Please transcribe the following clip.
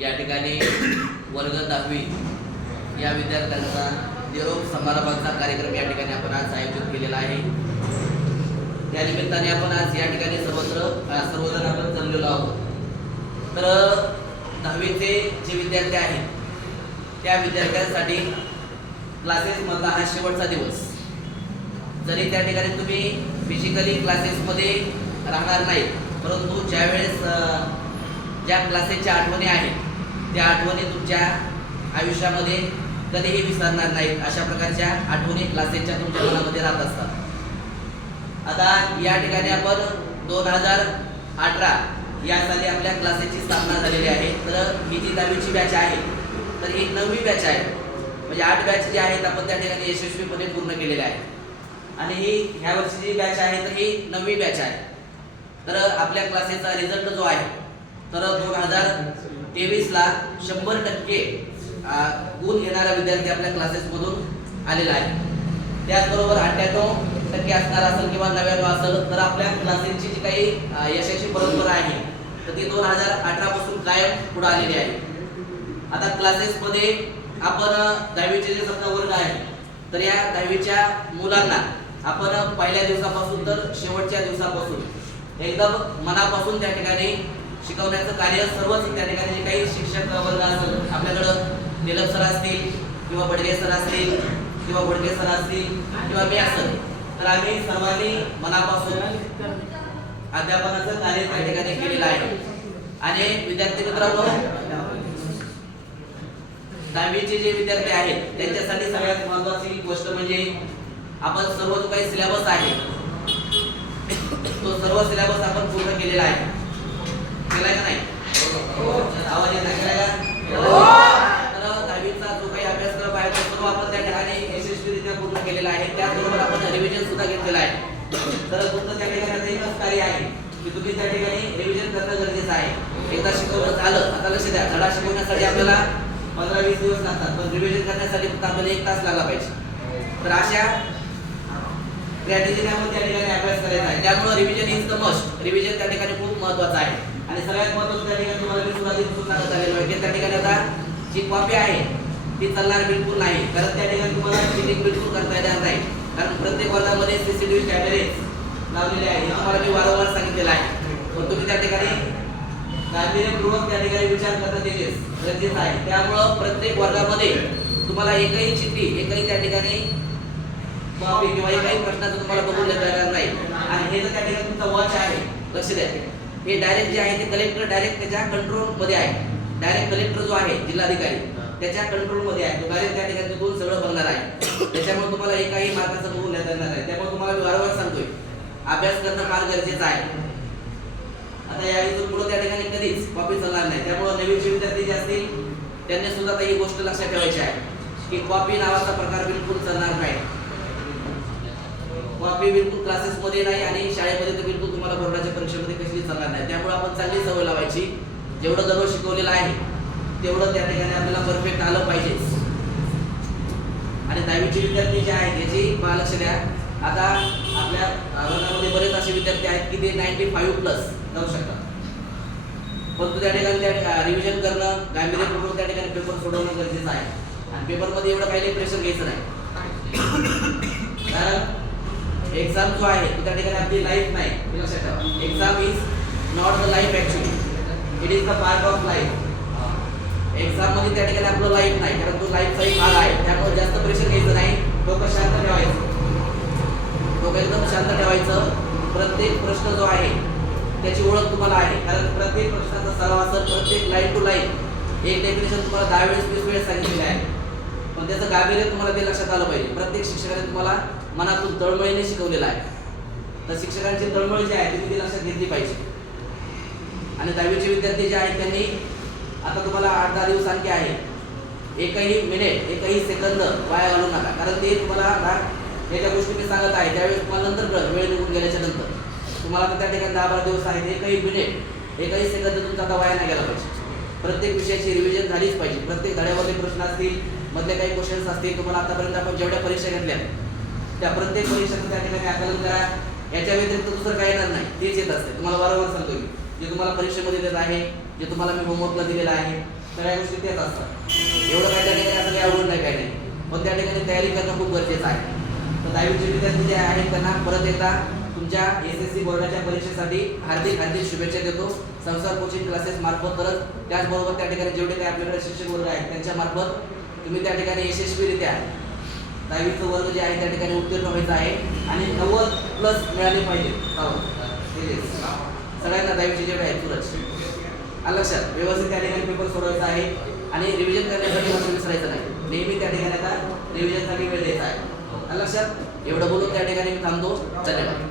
या ठिकाणी वर्ग 10वी या विद्यार्थ्यांचा निरोप समारंभाचा कार्यक्रम या ठिकाणी आपण आज आयोजित केलेला आहे। या निमित्ताने आपण आज या ठिकाणी सर्वजण आपण जमलेलो आहोत। तर 10वीचे जे विद्यार्थी आहेत त्या विद्यार्थ्यांसाठी क्लासेस मधला हा शेवटचा दिवस। जरी त्या ठिकाणी तुम्ही फिजिकली क्लासेसमध्ये राहणार नाही, परंतु ज्यावेळेस ज्या क्लासेसच्या आठवणी आहेत त्या आठवणी तुमच्या आयुष्यामध्ये कधीही विसरणार नाहीत। अशा प्रकारच्या आठवणी क्लासेसच्या तुमच्या मनामध्ये राहत असतात। आता या ठिकाणी आपण 2018 या साली आपल्या क्लासेसची स्थापना झालेली आहे। तर ही जी 10वीची बॅच आहे तर ही 9वी बॅच आहे, म्हणजे 8 बॅच जे आहेत आपण त्या ठिकाणी यशस्वीपणे पूर्ण केलेल्या आहेत। आणि ही ह्या वर्षीची बॅच आहे तर ही 9वी बॅच आहे। तर आपल्या क्लासेसचा रिझल्ट जो आहे तर 2023 ला 100% गुण घेणारा विद्यार्थी आपल्या क्लासेसमधून आलेला आहे। त्याचबरोबर 98% असणार असेल किंवा 99 असेल तर आपल्या क्लासेसची जी काही यशस्वी परंपरा आहे तर ती 2018 पासून कायम पुढे आलेली आहे। आता क्लासेसमध्ये आपण 10वीचे जे समजा वर्ग आहे तर या 10वीच्या मुलांना आपण पहिल्या दिवसापासून तर शेवटच्या दिवसापासून एकदम मनापासून त्या ठिकाणी शिकवण्याचं कार्य सर्वच त्या ठिकाणी जे काही शिक्षक वर्ग असेल आपल्याकडं निलम सर असतील किंवा बडगे सर असतील किंवा बडगे सर असतील किंवा मी असेल तर आम्ही सर्वांनी मनापासून अध्यापनाचं कार्य त्या ठिकाणी केलेलं आहे। आणि विद्यार्थी मित्रांनो 10वीचे जे विद्यार्थी आहेत त्यांच्यासाठी सगळ्यात महत्त्वाची गोष्ट म्हणजे आपण सर्व जो काही सिलेबस आहे तो सर्व सिलेबस आपण पूर्ण केलेला आहे। केलाय का नाही? आवाज येत आहे का? तर 10वीचा जो काही अभ्यासक्रम आहे तो सर्व आपण त्या ठिकाणी यशस्वीरित्या पूर्ण केलेला आहे। त्याचबरोबर आपण रिव्हिजन सुद्धा घेतलेला आहे। तर तुमचं त्या ठिकाणी एकच कार्य आहे की तुम्ही त्या ठिकाणी रिव्हिजन करणं गरजेचं आहे। एकदा शिकवलं झालं, आता लक्ष द्या, धडा शिकवण्यासाठी आपल्याला 15-20 दिवस लागतात, पण रिव्हिजन करण्यासाठी फक्त आपल्याला 1 तास लागला पाहिजे। तर अशा स्ट्रॅटेजीने आपण त्या ठिकाणी अभ्यास करायचा आहे। त्यामुळे revision is the must. Revision त्या ठिकाणी खूप महत्त्वाचं आहे। आणि सगळ्यात महत्त्वाचं त्या ठिकाणी तुम्हाला मी सुरुवातीपासून सांगत आलेलो आहे की त्या ठिकाणी आता जी कॉपी आहे ती चालणार बिलकुल नाही, कारण त्या ठिकाणी तुम्हाला चीटिंग बिलकुल करता येणार नाही। कारण प्रत्येक वर्गामध्ये सीसीटीव्ही कॅमेरे लावलेले आहेत, हे तुम्हाला मी वारंवार सांगितलेलं आहे। पण तुम्ही त्या ठिकाणी गांभीर्यपूर्वक त्या ठिकाणी विचार करता येईल गरजेचं आहे। त्यामुळं प्रत्येक वर्गामध्ये तुम्हाला एकही चिठ्ठी, एकही त्या ठिकाणी कॉपी किंवा एकही प्रश्नाचं तुम्हाला बघून देता येणार नाही। आणि हे जर त्या ठिकाणी तुमचा वॉच आहे, लक्ष द्या, हे डायरेक्ट जे आहे ते कलेक्टर डायरेक्ट त्याच्या कंट्रोल मध्ये आहे। डायरेक्ट कलेक्टर जो आहे जिल्हाधिकारी त्याच्या कंट्रोल मध्ये आहे, तो डायरेक्ट त्या ठिकाणी तिथून सगळं बघणार आहे। त्याच्यामुळे तुम्हाला एकही मार्काचं बघून देता येणार नाही। त्यामुळे तुम्हाला मी वारंवार सांगतोय अभ्यास करणं फार गरजेचं आहे। आता या इथून पुढे त्या ठिकाणी कधीच कॉपी चालणार नाही। त्यामुळे नवीनचे विद्यार्थी जे असतील त्यांनी सुद्धा ही गोष्ट लक्षात ठेवायची आहे की कॉपी नावाचा प्रकार बिलकुल चालणार नाही। कॉपी बिलकुल क्लासेसमध्ये नाही आणि शाळेमध्ये तर बिलकुल तुम्हाला बोर्डाच्या परीक्षेमध्ये कशी चालणार नाही। त्यामुळे आपण चांगली सवय लावायची, जेवढं दररोज शिकवलेलं आहे तेवढं त्या ठिकाणी आपल्याला परफेक्ट आलं पाहिजे। आणि 10वीचे विद्यार्थी जे आहेत याची लक्ष द्या, आता आपल्या वर्गामध्ये बरेच असे विद्यार्थी आहेत की ते 95+ जाऊ शकतात, परंतु त्या ठिकाणी रिव्हिजन करणं, गांभीर्यपूर्वक त्या ठिकाणी पेपर सोडवणं गरजेचं आहे। आणि पेपरमध्ये एवढं काही प्रेशर घ्यायचं नाही, कारण एक्झाम जो आहे तो त्या ठिकाणी आपली लाईफ नाही, हे लक्षात ठेवा। Exam is not the life, actually it is the part of life. Exam मध्ये त्या ठिकाणी आपलं लाईफ नाही, कारण तो लाईफचा एक भाग आहे। त्यामुळे जास्त प्रेशर घ्यायचं नाही, डोकं शांत ठेवायचं, डोकं एकदम शांत ठेवायचं। प्रत्येक प्रश्न जो आहे त्याची ओळख तुम्हाला आहे, कारण प्रत्येक प्रश्नाचा सराव असेल, प्रत्येक लाईन टू लाईन एक डेफिनेशन तुम्हाला 10 वेळेस 20 वेळेस सांगितलेलं आहे, पण त्याचं गांभीर्य तुम्हाला ते लक्षात आलं पाहिजे। प्रत्येक शिक्षकाने तुम्हाला मनातून तळमळीने शिकवलेलं आहे, तर शिक्षकांची तळमळ जी आहे तुम्ही ती लक्षात घेतली पाहिजे। आणि 10वीचे विद्यार्थी जे आहेत त्यांनी आता तुम्हाला 8-10 दिवस आणखी आहे, एकही मिनिट, एकही सेकंद वाया घालू नका, कारण ते तुम्हाला या गोष्टी मी सांगत आहे त्यावेळेस तुम्हाला नंतर कळत, वेळ निघून गेल्याच्या नंतर तुम्हाला तर त्या ठिकाणी 10-12 दिवस आहेत, एकही मिनिट, एकही सेकंद तुमचा आता वाया नाही गेला पाहिजे। प्रत्येक विषयाची रिव्हिजन झालीच पाहिजे। प्रत्येक धड्यामध्ये प्रश्न असतील, मधले काही क्वेश्चन्स असतील, तुम्हाला आतापर्यंत आपण जेवढ्या परीक्षा घेतल्या त्या प्रत्येक परीक्षेचं त्या ठिकाणी आकलन करा। याच्या व्यतिरिक्त दुसरं काही येणार नाही, तेच येत असते। तुम्हाला वारंवार सांगतो जे तुम्हाला परीक्षेमध्ये देत आहे, जे तुम्हाला मी होमवर्कला दिलेला आहे सगळ्या गोष्टी तेच असतात. एवढं काय त्या ठिकाणी असं काही अवघड नाही, काही नाही. पण त्या ठिकाणी तयारी करणं खूप गरजेचं आहे. तर 10वीचे विद्यार्थी जे आहेत त्यांना परत एकदा तुमच्या SSC बोर्डाच्या परीक्षेसाठी हार्दिक हार्दिक शुभेच्छा देतो. संसार कोचिंग क्लासेस मार्फत. परत त्याचबरोबर त्या ठिकाणी जेवढे काही आपल्याकडे शिक्षक वर्ग आहेत त्यांच्या मार्फत तुम्ही त्या ठिकाणी यशस्वीरित्या 10वीचं वर्ग जे आहे त्या ठिकाणी उत्तीर्ण व्हायचं आहे आणि 90+ मिळाले पाहिजे. सगळ्यांना 10वीचे जेवढे आहेत सूरज लक्षात व्यवस्थित त्या ठिकाणी पेपर सोडवायचा आहे आणि रिव्हिजन करण्यासाठी मात्र विसरायचं नाही. नेहमी त्या ठिकाणी आता रिव्हिजनसाठी वेळ द्यायचा आहे. लक्षात एवढं बोलून त्या ठिकाणी मी थांबतो. धन्यवाद.